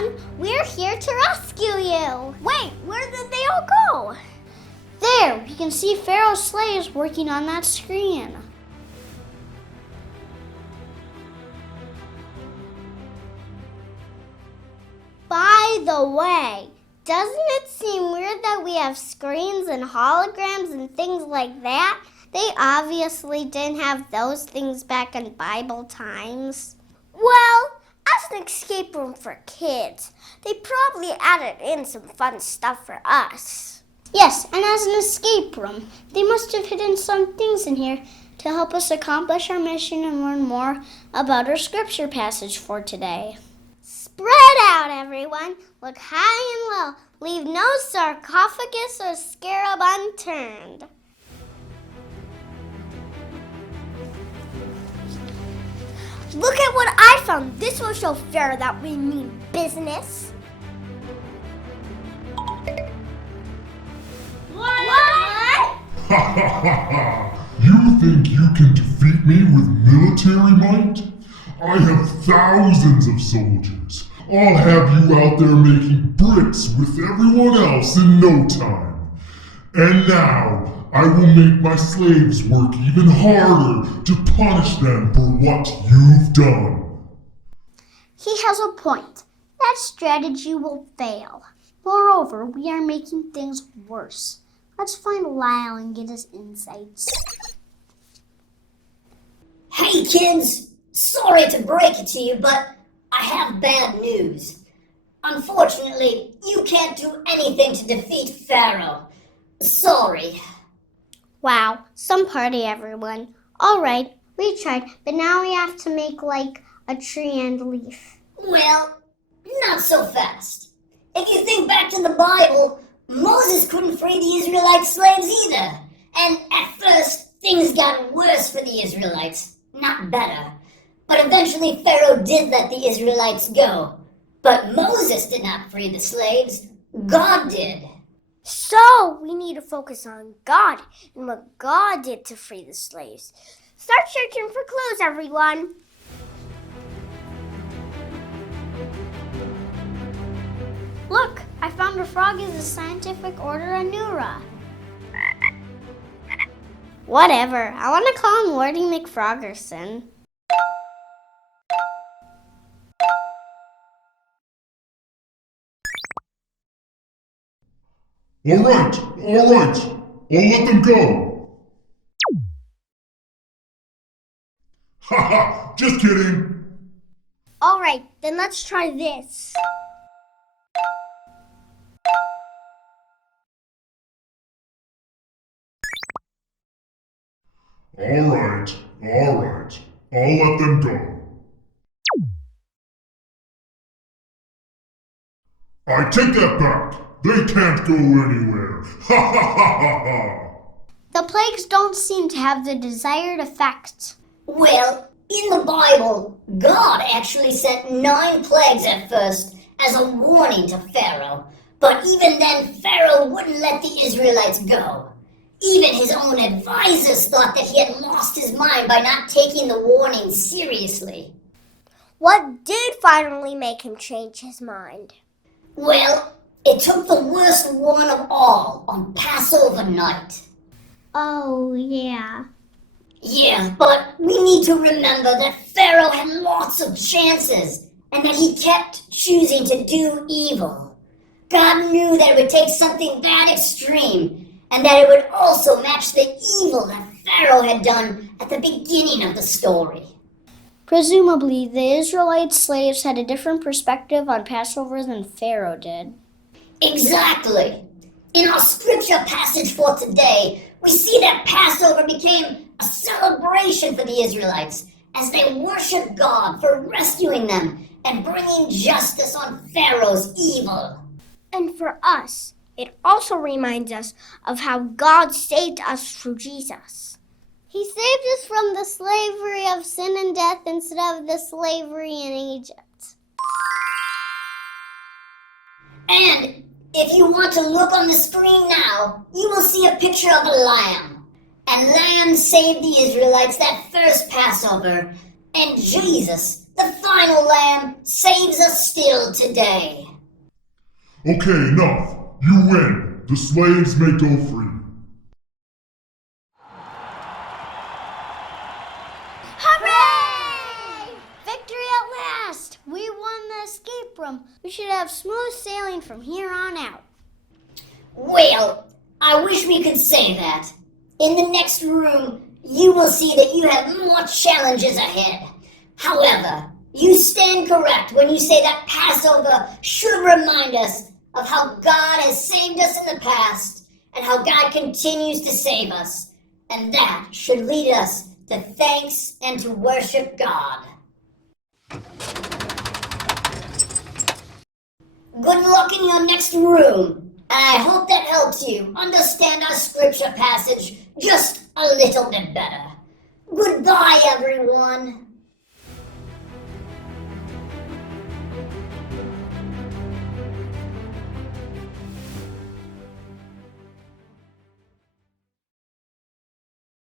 everyone. We're here to rescue you. Wait, where did they all go? There, you can see Pharaoh's slaves working on that screen. By the way, doesn't it seem weird that we have screens and holograms and things like that? They obviously didn't have those things back in Bible times. Well, as an escape room for kids, they probably added in some fun stuff for us. Yes, and as an escape room, they must have hidden some things in here to help us accomplish our mission and learn more about our scripture passage for today. Spread out, everyone. Look high and low. Leave no sarcophagus or scarab unturned. Look at what I found. This will show Pharaoh that we mean business. What? Ha ha ha ha! You think you can defeat me with military might? I have thousands of soldiers. I'll have you out there making bricks with everyone else in no time. And now, I will make my slaves work even harder to punish them for what you've done. He has a point. That strategy will fail. Moreover, we are making things worse. Let's find Lyle and get his insights. Hey kids! Sorry to break it to you, but I have bad news. Unfortunately, you can't do anything to defeat Pharaoh. Sorry. Wow, some party, everyone. All right, we tried, but now we have to make like a tree and leaf. Well, not so fast. If you think back to the Bible, Moses couldn't free the Israelite slaves either. And at first, things got worse for the Israelites, not better. But eventually Pharaoh did let the Israelites go. But Moses did not free the slaves. God did. So, we need to focus on God and what God did to free the slaves. Start searching for clues, everyone. Look, I found a frog is a scientific order Anura. Whatever, I want to call him Lordy McFroggerson. All right. I'll let them go. Ha ha, just kidding. All right, then let's try this. All right. I'll let them go. I take that back. They can't go anywhere. Ha ha ha ha ha. The plagues don't seem to have the desired effect. Well, in the Bible, God actually sent 9 plagues at first as a warning to Pharaoh. But even then, Pharaoh wouldn't let the Israelites go. Even his own advisors thought that he had lost his mind by not taking the warning seriously. What did finally make him change his mind? Well, it took the worst one of all on Passover night. Oh, yeah. Yeah, but we need to remember that Pharaoh had lots of chances and that he kept choosing to do evil. God knew that it would take something that extreme and that it would also match the evil that Pharaoh had done at the beginning of the story. Presumably, the Israelite slaves had a different perspective on Passover than Pharaoh did. Exactly. In our scripture passage for today, we see that Passover became a celebration for the Israelites as they worshiped God for rescuing them and bringing justice on Pharaoh's evil. And for us, it also reminds us of how God saved us through Jesus. He saved us from the slavery of sin and death instead of the slavery in Egypt. And if you want to look on the screen now, you will see a picture of a lamb. And lamb saved the Israelites that first Passover. And Jesus, The final lamb saves us still today. Okay, enough. You win. The slaves may go free. Hooray! Victory at last! We won the escape room. We should have smooth sailing from here on out. Well, I wish we could say that. In the next room, you will see that you have more challenges ahead. However, you stand correct when you say that Passover should remind us of how God has saved us in the past and how God continues to save us. And that should lead us to thanks and to worship God. Good luck in your next room. I hope that helps you understand our scripture passage just a little bit better. Goodbye, everyone.